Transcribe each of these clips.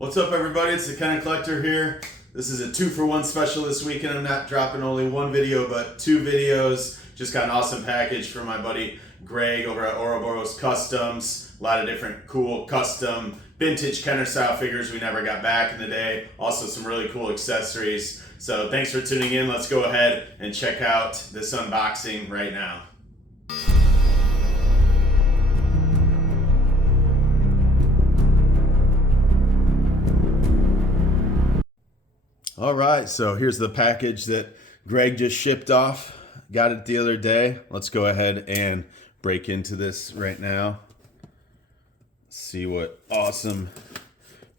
What's up, everybody? It's the Kenner Collector here. This is a 2-for-1 special this weekend. I'm not dropping only one video, but 2 videos. Just got an awesome package from my buddy Greg over at Ourosboros Customs. A lot of different cool custom vintage Kenner style figures we never got back in the day. Also some really cool accessories. So thanks for tuning in. Let's go ahead and check out this unboxing right now. All right, so here's the package that Greg just shipped off. Got it the other day. Let's go ahead and break into this right now. See what awesome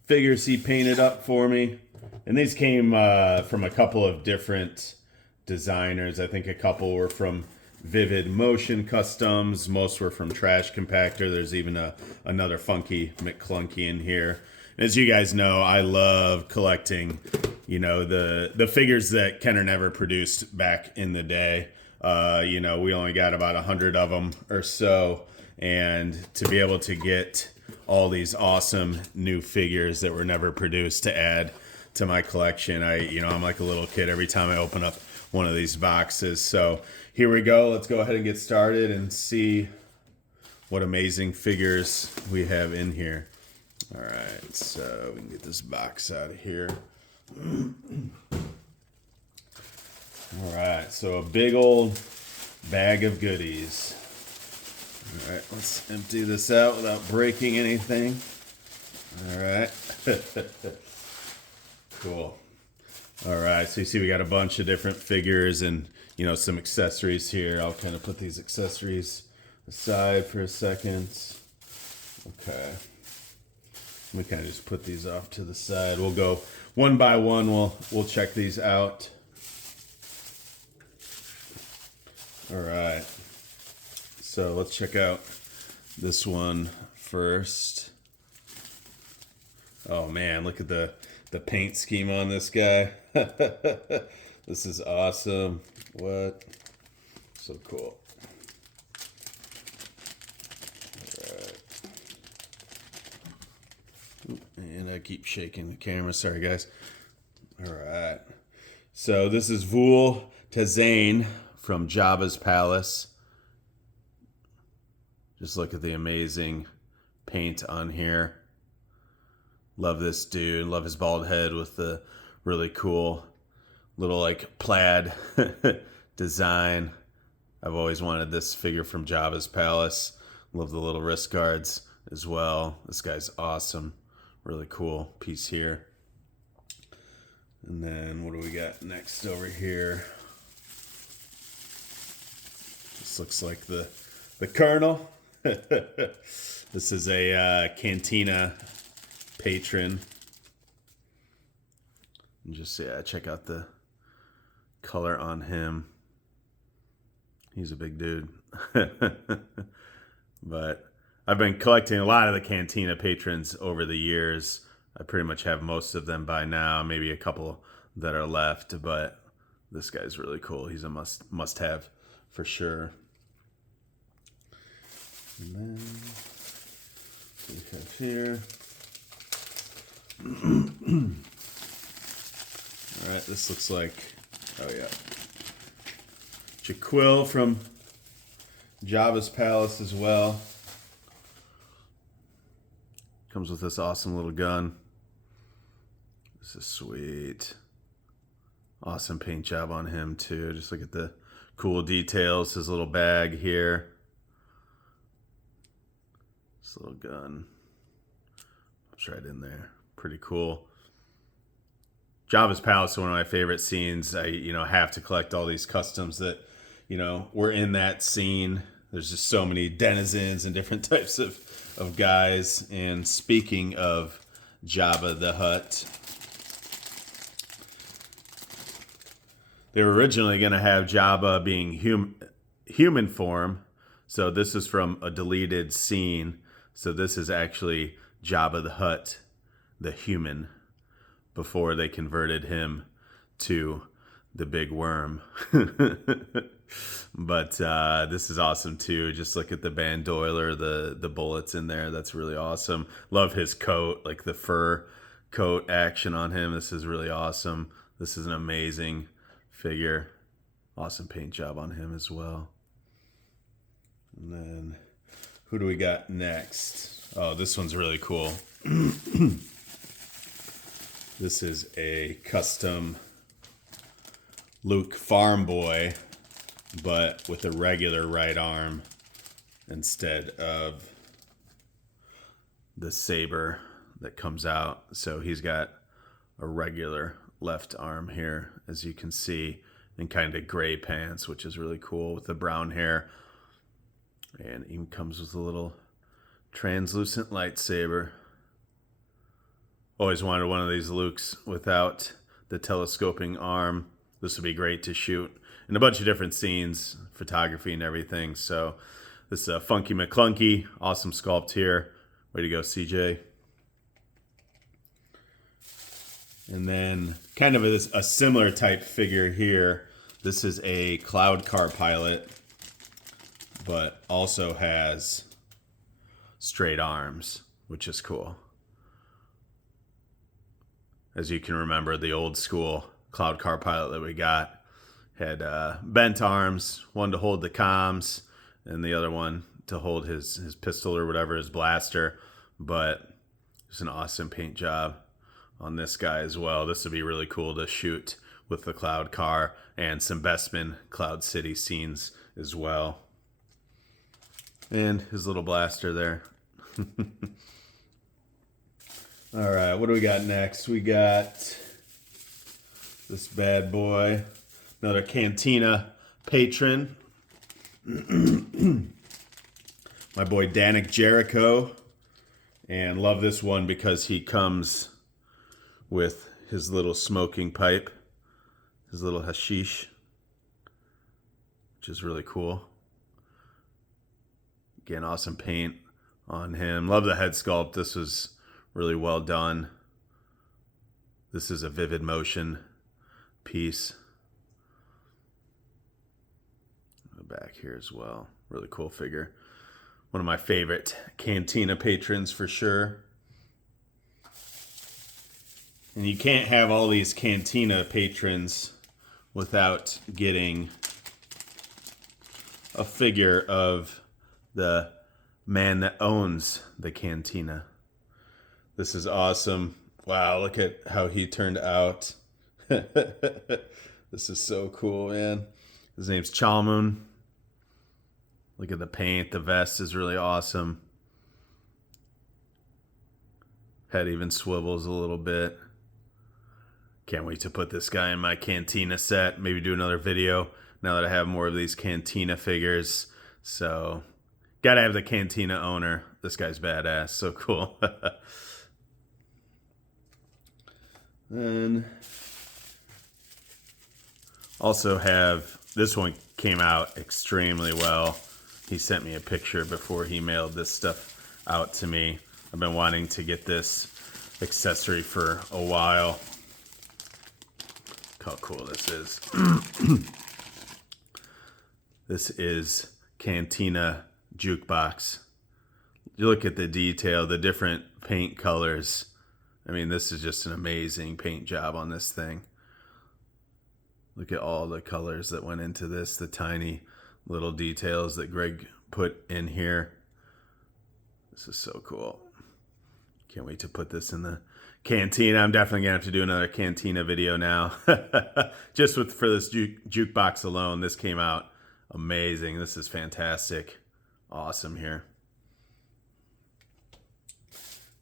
figures he painted up for me. And these came from a couple of different designers. I think a couple were from Vivid Motion Customs. Most were from Trash Compactor. There's even another funky McClunky in here. As you guys know, I love collecting, you know, the figures that Kenner never produced back in the day. You know, we only got about 100 of them or so. And to be able to get all these awesome new figures that were never produced to add to my collection, I'm like a little kid every time I open up one of these boxes. So here we go. Let's go ahead and get started and see what amazing figures we have in here. All right, so we can get this box out of here. All right, so a big old bag of goodies. All right, let's empty this out without breaking anything. All right. Cool. All right, so you see we got a bunch of different figures and, you know, some accessories here. I'll kind of put these accessories aside for a second. Okay. We kind of just put these off to the side. We'll go one by one. We'll check these out. All right. So let's check out this one first. Oh man, look at the paint scheme on this guy. This is awesome. What? So cool. And I keep shaking the camera. Sorry, guys. All right. So this is Vul Tazane from Jabba's Palace. Just look at the amazing paint on here. Love this dude. Love his bald head with the really cool little like plaid design. I've always wanted this figure from Jabba's Palace. Love the little wrist guards as well. This guy's awesome. Really cool piece here. And then what do we got next over here? This looks like the Colonel. This is a Cantina patron. And just check out the color on him. He's a big dude. But I've been collecting a lot of the Cantina patrons over the years. I pretty much have most of them by now, maybe a couple that are left, but this guy's really cool. He's a must-have for sure. And then what we have here. All right, this looks like, oh yeah, Jaquil from Jabba's Palace as well. Comes with this awesome little gun. This is sweet. Awesome paint job on him too. Just look at the cool details. His little bag here. This little gun. It's right in there. Pretty cool. Jabba's Palace is one of my favorite scenes. I have to collect all these customs that, were in that scene. There's just so many denizens and different types of guys. And speaking of Jabba the Hutt, they were originally going to have Jabba being human form. So this is from a deleted scene. So this is actually Jabba the Hutt, the human, before they converted him to the big worm. But this is awesome too. Just look at the bandoiler, the bullets in there. That's really awesome. Love his coat, like the fur coat action on him. This is really awesome. This is an amazing figure. Awesome paint job on him as well. And then who do we got next? Oh, this one's really cool. This is a custom Luke Farm Boy, but with a regular right arm instead of the saber that comes out. So he's got a regular left arm here, as you can see, and kind of gray pants, which is really cool with the brown hair. And even comes with a little translucent lightsaber. Always wanted one of these Lukes without the telescoping arm. This would be great to shoot in a bunch of different scenes, photography and everything. So this is a Funky McClunky. Awesome sculpt here. Way to go, CJ. And then kind of a similar type figure here. This is a cloud car pilot, but also has straight arms, which is cool. As you can remember, the old school cloud car pilot that we got had bent arms, one to hold the comms and the other one to hold his pistol or whatever, his blaster. But it's an awesome paint job on this guy as well. This would be really cool to shoot with the cloud car and some Bespin Cloud City scenes as well. And his little blaster there. All right, what do we got next? We got this bad boy, another Cantina patron. My boy Danik Jericho. And love this one because he comes with his little smoking pipe, his little hashish, which is really cool. Again, awesome paint on him. Love the head sculpt. This was really well done. This is a Vivid Motion piece. Back here as well. Really cool figure. One of my favorite Cantina patrons for sure. And you can't have all these Cantina patrons without getting a figure of the man that owns the Cantina. This is awesome. Wow, look at how he turned out. This is so cool, man. His name's Chalmun. Look at the paint. The vest is really awesome. Head even swivels a little bit. Can't wait to put this guy in my Cantina set. Maybe do another video now that I have more of these Cantina figures. So, gotta have the Cantina owner. This guy's badass. So cool. Then also have, this one came out extremely well. He sent me a picture before he mailed this stuff out to me. I've been wanting to get this accessory for a while. Look how cool this is. This is Cantina Jukebox. You look at the detail, the different paint colors. I mean, this is just an amazing paint job on this thing. Look at all the colors that went into this, the tiny little details that Greg put in here. This is so cool. Can't wait to put this in the Cantina. I'm definitely gonna have to do another Cantina video now. Just for this jukebox alone, this came out amazing. This is fantastic. Awesome here.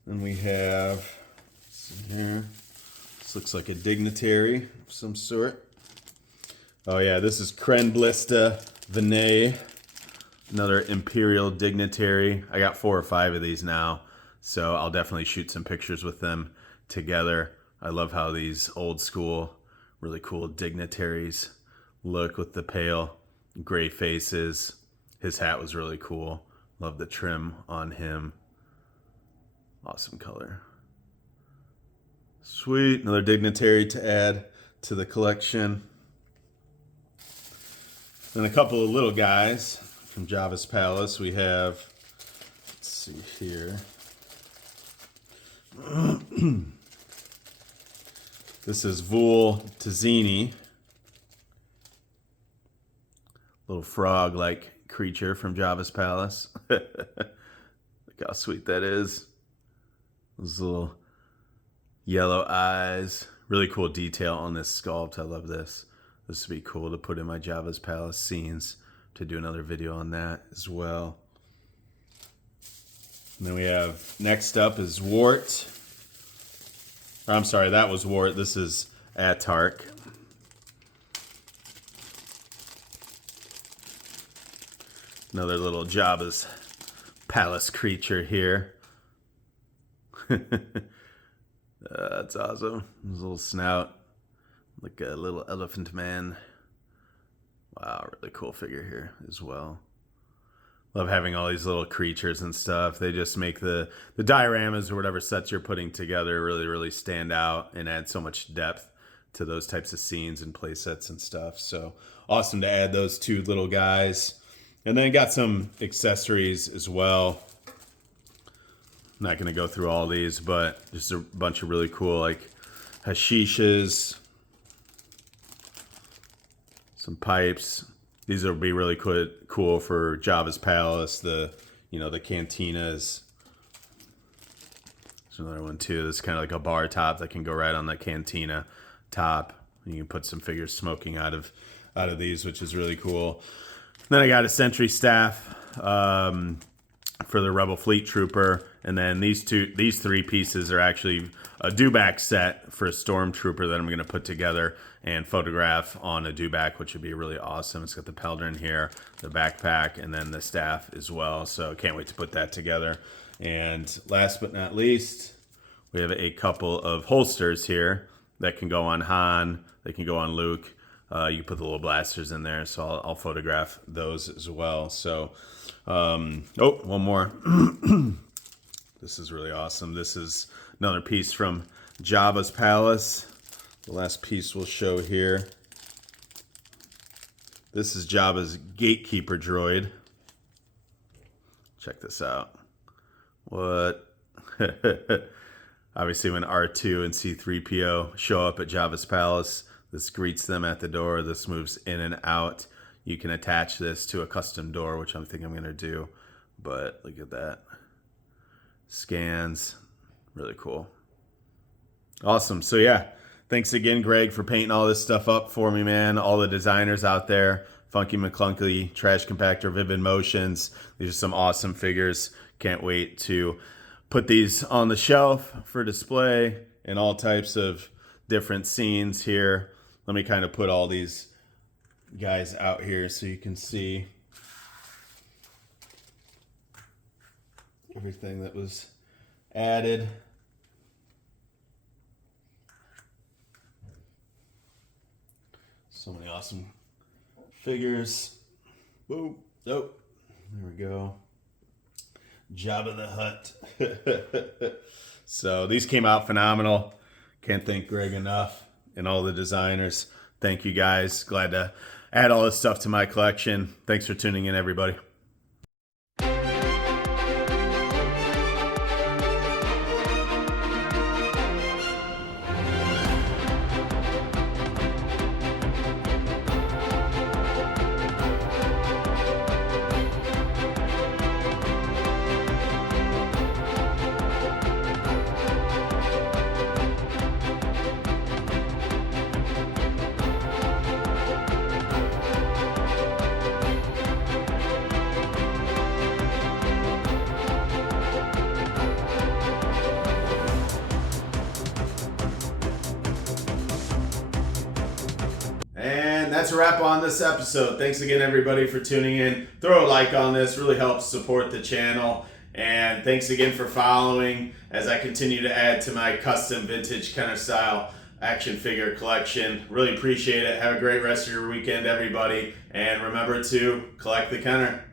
Then we have, let's see here. This looks like a dignitary of some sort. Oh yeah, this is Krenblista Vinay, another Imperial dignitary. I got 4 or 5 of these now, so I'll definitely shoot some pictures with them together. I love how these old school, really cool dignitaries look with the pale gray faces. His hat was really cool. Love the trim on him. Awesome color. Sweet, another dignitary to add to the collection. And a couple of little guys from Java's Palace. We have, let's see here. This is Vul Tazzini. Little frog-like creature from Java's Palace. Look how sweet that is. Those little yellow eyes. Really cool detail on this sculpt. I love this. This would be cool to put in my Java's Palace scenes, to do another video on that as well. And then we have, next up is Wart. I'm sorry, that was Wart. This is Atark. Another little Java's Palace creature here. That's awesome. His little snout, like a little elephant man. Wow, really cool figure here as well. Love having all these little creatures and stuff. They just make the dioramas or whatever sets you're putting together really, really stand out and add so much depth to those types of scenes and play sets and stuff. So awesome to add those two little guys. And then got some accessories as well. I'm not going to go through all these, but just a bunch of really cool, like hashishes, some pipes. These will be really cool for Java's Palace. The cantinas. There's another one too. This is kind of like a bar top that can go right on the cantina top. You can put some figures smoking out of these, which is really cool. Then I got a sentry staff for the Rebel Fleet Trooper, and then these three pieces are actually a dewback set for a Stormtrooper that I'm going to put together and photograph on a dewback, which would be really awesome. It's got the Peldrin here, the backpack, and then the staff as well. So can't wait to put that together. And last but not least, we have a couple of holsters here that can go on Han, they can go on Luke. You can put the little blasters in there, so I'll photograph those as well. So, oh, one more. This is really awesome. This is another piece from Java's Palace. The last piece we'll show here. This is Java's Gatekeeper droid. Check this out. What? Obviously, when R2 and C-3PO show up at Java's Palace, this greets them at the door. This moves in and out. You can attach this to a custom door, which I'm thinking I'm going to do. But look at that. Scans. Really cool. Awesome. So yeah, thanks again, Greg, for painting all this stuff up for me, man. All the designers out there. Funky McClunky, Trash Compactor, Vivid Motions. These are some awesome figures. Can't wait to put these on the shelf for display in all types of different scenes here. Let me kind of put all these guys out here so you can see everything that was added. So many awesome figures. Whoa. Oh, there we go. Jabba the Hutt. So these came out phenomenal. Can't thank Greg enough and all the designers. Thank you guys. Glad to add all this stuff to my collection. Thanks for tuning in, everybody. And that's a wrap on this episode. Thanks again, everybody, for tuning in. Throw a like on this. Really helps support the channel. And thanks again for following as I continue to add to my custom vintage Kenner style action figure collection. Really appreciate it. Have a great rest of your weekend, everybody. And remember to collect the Kenner.